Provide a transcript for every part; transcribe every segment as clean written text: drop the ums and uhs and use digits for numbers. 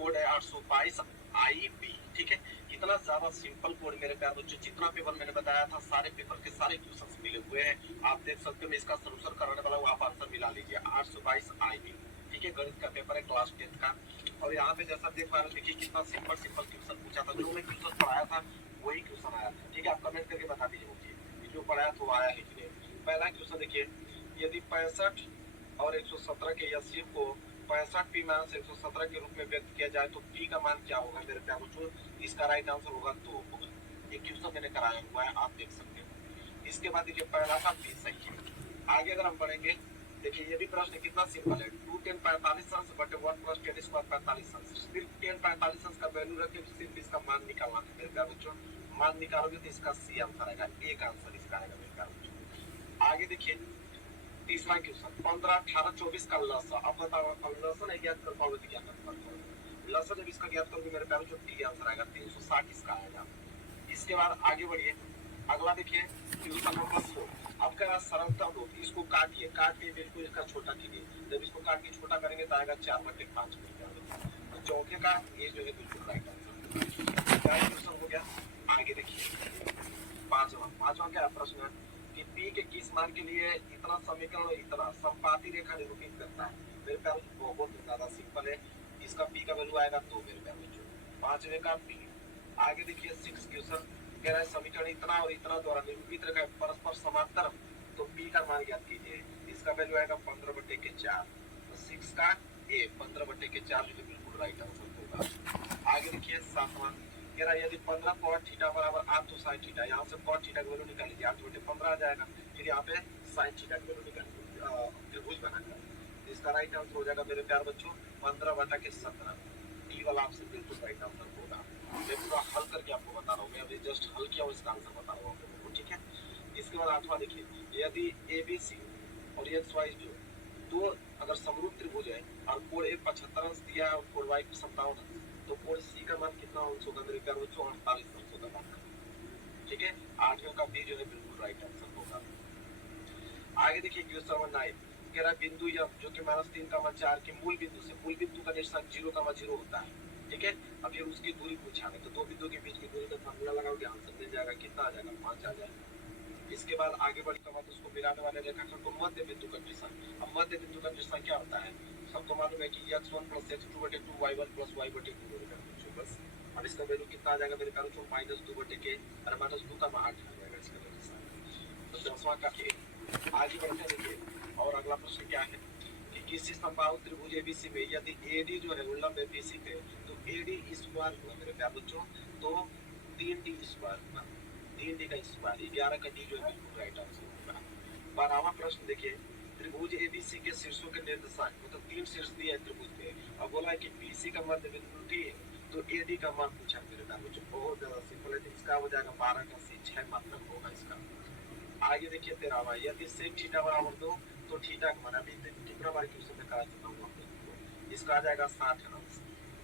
Code है 822 IB, ठीक है। इतना ज्यादा सिंपल कोड मेरे प्यार बच्चों, जितना पेपर मैंने बताया था सारे पेपर के सारे क्वेश्चंस मिले हुए हैं, आप देख सकते हो। मैं इसका सोल्यूशन कराने वाला हूँ, आप आंसर मिला लीजिए। 822 IB, ठीक है, गणित का पेपर है क्लास 10 का। और यहाँ पे जैसा देख पा रहे हो, देखिए कितना सिंपल सिंपल क्वेश्चन पूछा था। जो मैं क्वेश्चन पढ़ाया था वही क्वेश्चन आया था, ठीक है। आप कमेंट करके बता दीजिए मुझे जो पढ़ाया तो आया है कि नहीं। पहला क्वेश्चन देखिए, यदि 65 और 117 के एलसीएम को 65 P माइनस 117 के रूप में व्यक्त किया जाए तो P का मान क्या होगा मेरे प्यारे बच्चों। इसका राइट आंसर होगा 2 होगा। ये क्वेश्चन मैंने कराया हुआ है, आप देख सकते हो। इसके बाद देखिए पहला का P सही है। आगे अगर हम बढ़ेंगे, देखिए ये भी प्रश्न कितना सिंपल है। 2 10 45 अंश बटे 1 प्लस 10 स्क्वायर 45 अंश। सिर्फ 10 45 अंश का वैल्यू रख के सिर्फ इसका मान निकालना है मेरे प्यारे बच्चों। मान निकालोगे तो इसका सी आंसर आएगा, एक आंसर इसका आएगा मेरे प्यारे बच्चों। आगे देखिए तीसरा क्वेश्चन, 15 18 24 का लसा। अब बताओ लसा नहीं ज्ञात कर पाओगे तो क्या कर पाओगे। लसा जब इसका ज्ञात करोगे मेरे प्यारे बच्चों डी आंसर आएगा, 360 इसका आएगा। इसके बाद आगे बढ़िए, अगला देखिए क्वेश्चन नंबर 4। अब कह रहा सरलता दो, इसको काटिए, काट के बिल्कुल इसका छोटा कीजिए। जब इसको काट के छोटा करेंगे तो आएगा 4/5 तो चौथे का ये जो है बिल्कुल राइट आंसर। क्या क्वेश्चन हो गया। आगे देखिए पांचवा क्या प्रश्न है कि P के किस मान के लिए इतना समीकरण और इतना संपाती रेखा निरूपित करता है। मेरे प्यारे बहुत ज्यादा सिंपल है। इसका P का वैल्यू आएगा 2 मेरे प्यारे बच्चों। पांचवे का P। आगे देखिए 6 क्वेश्चन कह रहा है समीकरण इतना और इतना द्वारा निरूपित रेखा परस्पर समांतर, तो P का मान ज्ञात कीजिए। इसका वैल्यू आएगा 15/4। तो 6 का A 15/4 जो बिल्कुल राइट आंसर होगा। आगे देखिए 7वां कह रहा है यदि 15 cot थीटा बराबर 8 तो sin थीटा, यहाँ से cot थीटा का वैल्यू निकाल लीजिए, 8/15 आ जाएगा। फिर यहाँ पे sin थीटा का वैल्यू निकाल लीजिए त्रिभुज बनाकर। इसका राइट आंसर हो जाएगा मेरे प्यार बच्चों 15/17। डी वाला ऑप्शन बिल्कुल राइट आंसर होगा। मैं पूरा हल करके आपको बता रहा हूँ, मैं अभी जस्ट हल किया हूँ, इसका आंसर बता रहा हूँ आप लोगों को, ठीक है। इसके बाद 8वां देखिए, यदि ABC और XY जो दो अगर समरूप त्रिभुज है और कोण A 75 अंश दिया है और कोण Y 57 अंश, तो कोण C का मान कितना अंश होगा मेरे प्यारे बच्चों 48 अंश होगा, ठीक है। 8वें का B जो है बिल्कुल राइट आंसर होगा। आगे देखिए क्वेश्चन नंबर 9 कह रहा है बिंदु M जो कि -3,4 के मूल बिंदु से मूल बिंदु का निर्देशांक 0,0 होता है, ठीक है। अब फिर उसकी दूरी पूछा है तो दो बिंदु के बीच की दूरी का फार्मूला लगाओगे, आंसर मिल जाएगा। कितना आ जाएगा 5 आ जाएगा। इसके बाद आगे बढ़ने बाद उसको मिलाने वाले रेखाखंड को मध्य बिंदु का निर्देशांक। अब मध्य बिंदु का निर्देशांक क्या होता है, सबको मालूम है कि x1 + x2/2 y1 + y/2 बस। अब इसका वैल्यू कितना आ जाएगा मेरे प्यारे बच्चों -2/k और -2 का 8 आ जाएगा इसका वैल्यू। तो 10वां का आगे बढ़ते देखिए। और अगला प्रश्न क्या है कि किसी समबाहु त्रिभुज एबीसी में यदि AD जो है उल्लंब है BC पे, तो AD स्क्वायर हुआ मेरे प्यारे बच्चों, तो 3D स्क्वायर हुआ। 3D का स्क्वायर 11 का D जो है बिल्कुल राइट आंसर होगा। 12वां प्रश्न देखिए, त्रिभुज एबीसी के शीर्षों के निर्देशांक मतलब 3 शीर्ष दिए हैं त्रिभुज पे और बोला है कि BC का मध्य बिंदु D है, तो AD का मान पूछा मेरे प्यारे बच्चों। बहुत ज्यादा सिंपल है, इसका हो जाएगा 12 का C 6 मात्रक होगा इसका। आगे देखिए 13वां, यदि sec थीटा बराबर 2 तो थीटा का मान अभी कितना बार क्वेश्चन में करा चुका हूं आपको, इसका आ जाएगा 60 अंश।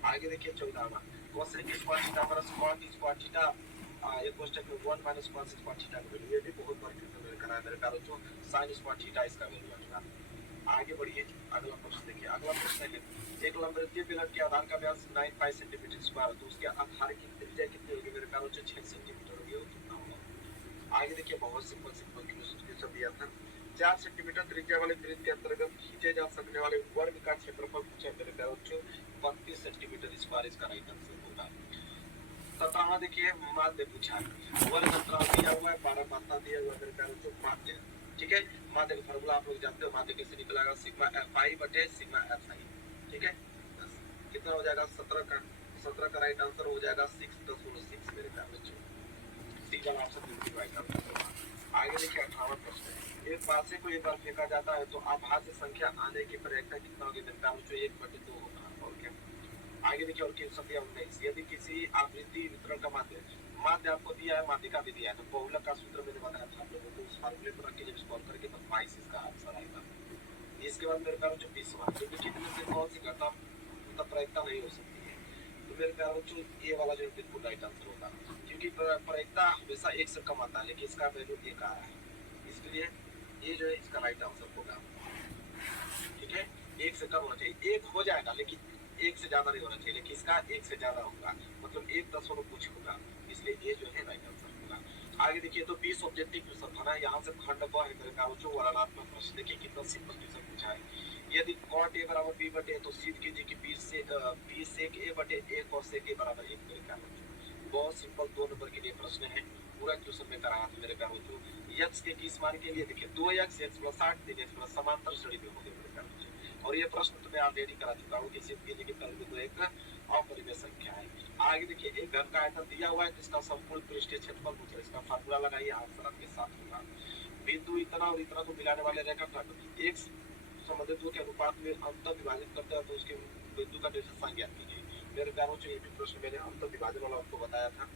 आगे देखिए 14वां, cosec square theta plus cot square theta ये क्वेश्चन में 1 - cos स्क्वायर थीटा का वैल्यू, ये भी बहुत बार क्वेश्चन में कराया मेरे प्यारे बच्चों। sin स्क्वायर थीटा इसका वैल्यू आएगा। आगे बढ़िए अगला प्रश्न देखिए। अगला प्रश्न है एक लंबवृत्तीय बेलक के आधार का व्यास 9 सेंटीमीटर स्क्वायर, तो उसके आधार की त्रिज्या कितनी होगी मेरे प्यारे बच्चों 6 सेंटीमीटर होगी। कितना होगा। आगे देखिए बहुत सिंपल क्वेश्चन दिया था। 4 सेंटीमीटर त्रिज्या वाले वृत्त के अंतर्गत खींचे जा सकने वाले वर्ग का क्षेत्रफल पूछा मेरे प्यारे बच्चों 32 सेंटीमीटर स्क्वायर इसका राइट आंसर होगा। 17वां देखिए माध्य पूछा है, वर्ग अंतराल दिया हुआ है, 12 मात्रा दिया हुआ है मेरे प्यारे बच्चों माध्य, ठीक है। माध्य का फार्मूला आप लोग जानते हो, माध्य कैसे निकलेगा सिग्मा fi/सिग्मा fi, ठीक है। कितना हो जाएगा 17 का राइट आंसर हो जाएगा 6.6 मेरे प्यारे बच्चों। सी वाला ऑप्शन बिल्कुल राइट आंसर होगा। आगे देखिए 18वां प्रश्न है, एक पासे को एक बार फेंका जाता है तो आभाज्य संख्या आने की प्रयत्न कितना होगी मेरे प्यारे बच्चों 1/2 होगा। और क्या आगे देखिए और क्वेश्चन दिया 19, यदि किसी आवृत्ति वितरण का माध्य आपको दिया है, माध्यिका भी दिया है, तो बहुलक का सूत्र मैंने बताया था आप लोगों को, उस फार्मूले पर रख के जब सॉल्व करेंगे तो 22 इसका आंसर आएगा। इसके बाद मेरे प्यारे बच्चों 20वां, निम्नलिखित में से कौन सी घटना मतलब प्रायिकता नहीं हो सकती है, तो मेरे प्यारे बच्चों ये वाला जो बिल्कुल राइट आंसर होगा, क्योंकि प्रायिकता हमेशा 1 से कम आता है लेकिन इसका वैल्यू 1 आ रहा है, इसलिए ये जो है इसका राइट आंसर होगा, ठीक है। 1 से कम होना चाहिए, 1 हो जाएगा लेकिन एक से ज्यादा नहीं होना चाहिए, लेकिन इसका एक से ज्यादा होगा, मतलब 1 दशमलव कुछ होगा, इसलिए ये जो है राइट आंसर होगा। आगे देखिए, तो 20 ऑब्जेक्टिव क्वेश्चन था ना, यहाँ से खंड ब है मेरे ख्याल जो वर्णनात्मक प्रश्न, देखिए कितना सिंपल क्वेश्चन पूछा है। यदि cot a बराबर b बटे, तो सिद्ध कीजिए कि b sec a बटे a cos a के बराबर 1 मेरे ख्याल में। बहुत सिंपल 2 नंबर के लिए प्रश्न है, पूरा क्वेश्चन में कराया था मेरे ख्याल में। x के किस मान के लिए, देखिए 2x, x plus 8, 3x plus समांतर श्रेणी में होंगे मेरे ख्याल में। और ये प्रश्न तो मैं ऑलरेडी करा चुका हूँ कि सिद्ध कीजिए कि तल बिंदु एक अपरिमेय संख्या है। आगे देखिए, एक घन का आयतन दिया हुआ है, तो इसका संपूर्ण पृष्ठीय क्षेत्रफल पूछा, इसका फार्मूला लगाइए, आंसर आपके साथ होगा। बिंदु इतना और इतना को मिलाने वाले रेखाखंड एक संबंधित दो के अनुपात में अंतर विभाजित करते हैं, तो उसके बिंदु का निर्देशांक ज्ञात कीजिए। मेरे प्यारों से ये भी प्रश्न मैंने अंतर विभाजन वाला आपको बताया था,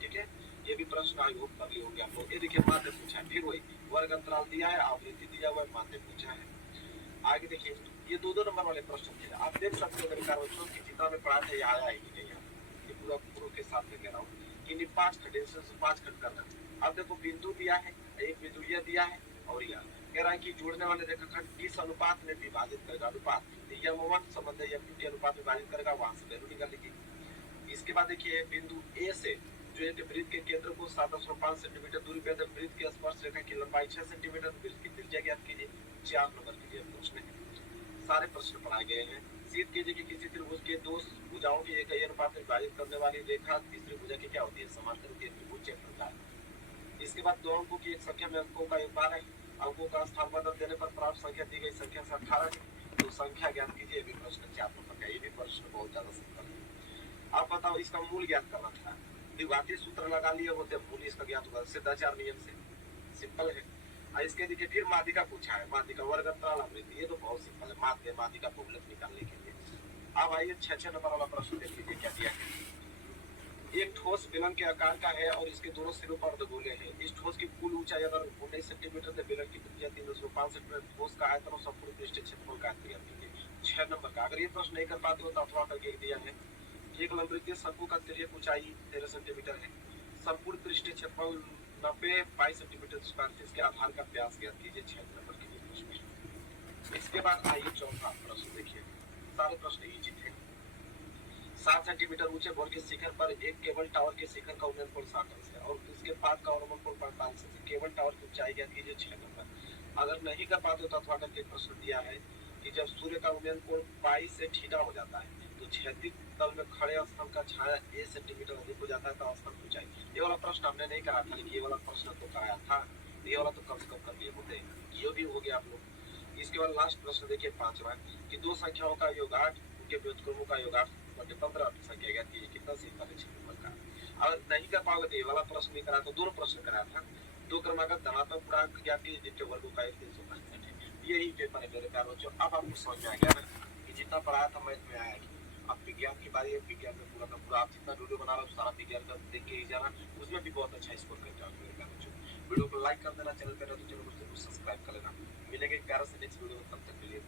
ठीक है। ये भी प्रश्न आई होप कर लिए होंगे आप लोग। ये देखिए माध्य पूछा है, फिर वही वर्ग अंतराल दिया है, आवृत्ति दिया हुआ है, माध्य पूछा है। आगे देखिए, ये 2-2 नंबर वाले प्रश्न थे, आप देख सकते हो मेरे प्यारों की जितना में पढ़ा था ये आया ही नहीं है। ये पूरा पूरा के साथ में कह रहा हूँ कि 5 खंड से 5 खंड करना। अब देखो बिंदु दिया है, एक बिंदु यह दिया है और यह कह रहा है कि जोड़ने वाले रेखाखंड किस अनुपात में विभाजित करेगा, अनुपात यम1 संबंध यम2 के अनुपात में विभाजित करेगा, वहां से वैल्यू निकाल लीजिए। इसके बाद देखिए बिंदु ए से जो एक वृत्त के केंद्र को 7.5 सेंटीमीटर दूरी पे वृत्त की स्पर्श रेखा की लंबाई 6 सेंटीमीटर, वृत्त की त्रिज्या ज्ञात कीजिए। 4 नंबर के लिए प्रश्न है, सारे प्रश्न पढ़ाए गए हैं। सिद्ध कीजिए कि किसी त्रिभुज के दो भुजाओं की एक अनुपात में विभाजित करने वाली रेखा तीसरी भुजा की क्या होती है, समांतर होती है, त्रिभुज चेक करता है। इसके बाद 2 अंकों की एक संख्या में अंकों का योगदान है, अंकों का स्थान बदल देने पर प्राप्त संख्या दी गई संख्या से 18 है, तो संख्या ज्ञात कीजिए। भी प्रश्न 4 नंबर का, ये भी प्रश्न बहुत ज्यादा सिंपल है। आप बताओ इसका मूल ज्ञात करना था, द्विघातीय सूत्र लगा लिए होते, मूल इसका ज्ञात होगा सिद्धाचार नियम से, सिंपल है। इसके देखिए फिर माध्यिका पूछा है, माध्यिका वर्ग अंतराल आवृत्ति, ये तो बहुत सिंपल है, माध्यिका बहुलक निकालने के लिए। अब आइए 6 नंबर वाला प्रश्न देख लीजिए क्या दिया है। एक ठोस बेलन के आकार का है और इसके दोनों सिरों पर अर्धगोले हैं। इस ठोस की कुल ऊंचाई अगर 19 सेंटीमीटर है, बेलन की त्रिज्या 3.5 सेंटीमीटर, ठोस का आयतन और संपूर्ण पृष्ठीय क्षेत्रफल का ज्ञात कीजिए। 6 नंबर का, अगर ये प्रश्न नहीं कर पाते हो तो अथवा करके दिया है। एक लंबवृत्तीय शंकु का तिर्यक ऊंचाई 13 सेंटीमीटर है, संपूर्ण पृष्ठीय क्षेत्रफल 90 सेंटीमीटर स्क्वायर, इसके आधार का व्यास ज्ञात कीजिए। 6 नंबर के लिए प्रश्न। इसके बाद आइए चौथा प्रश्न देखिए, सारे प्रश्न इजी थे। 7 सेंटीमीटर ऊंचे भवन के शिखर पर एक केबल टावर के शिखर का उन्नयन कोण 60 अंश है और उसके पाद का अवलंबन कोण 45 अंश है। केबल टावर की ऊंचाई ज्ञात कीजिए। 6 नंबर। अगर नहीं कर पाते तो अथवा करके प्रश्न दिया है कि जब सूर्य का उन्नयन कोण पाई से थीटा हो जाता है, तो क्षैतिज तल में खड़े स्तंभ का छाया 1 सेंटीमीटर अधिक हो जाता है, तो स्तंभ ऊंचाई। ये वाला प्रश्न हमने नहीं करा था, लेकिन ये वाला प्रश्न तो कराया था, ये वाला तो कम से कम कर लिए होते, ये भी हो गया आप लोग। इसके बाद लास्ट प्रश्न देखिए 5वां, कि दो संख्याओं का योग 8, उनके व्युत्क्रमों का योग 8 बटे 15 संख्या ज्ञात कीजिए। कितना सिंपल है 6 नंबर का। अगर नहीं कर पाओगे तो ये वाला प्रश्न नहीं कराया, तो दोनों प्रश्न कराया था। दो क्रमागत धनात्मक पूर्णांक ज्ञात कीजिए जिनके वर्गों का 365 है। यही पेपर है मेरे प्यारे बच्चों। अब आपको समझ में आ गया ना कि जितना पढ़ाया था मैथ में आया। अब विज्ञान की बारी है, विज्ञान में पूरा का पूरा आप जितना वीडियो बना रहे हो सारा विज्ञान का देख के ही जाना, उसमें भी बहुत अच्छा स्कोर कर जाओगे मेरे प्यारे बच्चों। वीडियो को लाइक कर देना, चैनल पर तो चैनल को सब्सक्राइब कर लेना। मिलेंगे एक प्यारे से नेक्स्ट वीडियो में, तब तक के लिए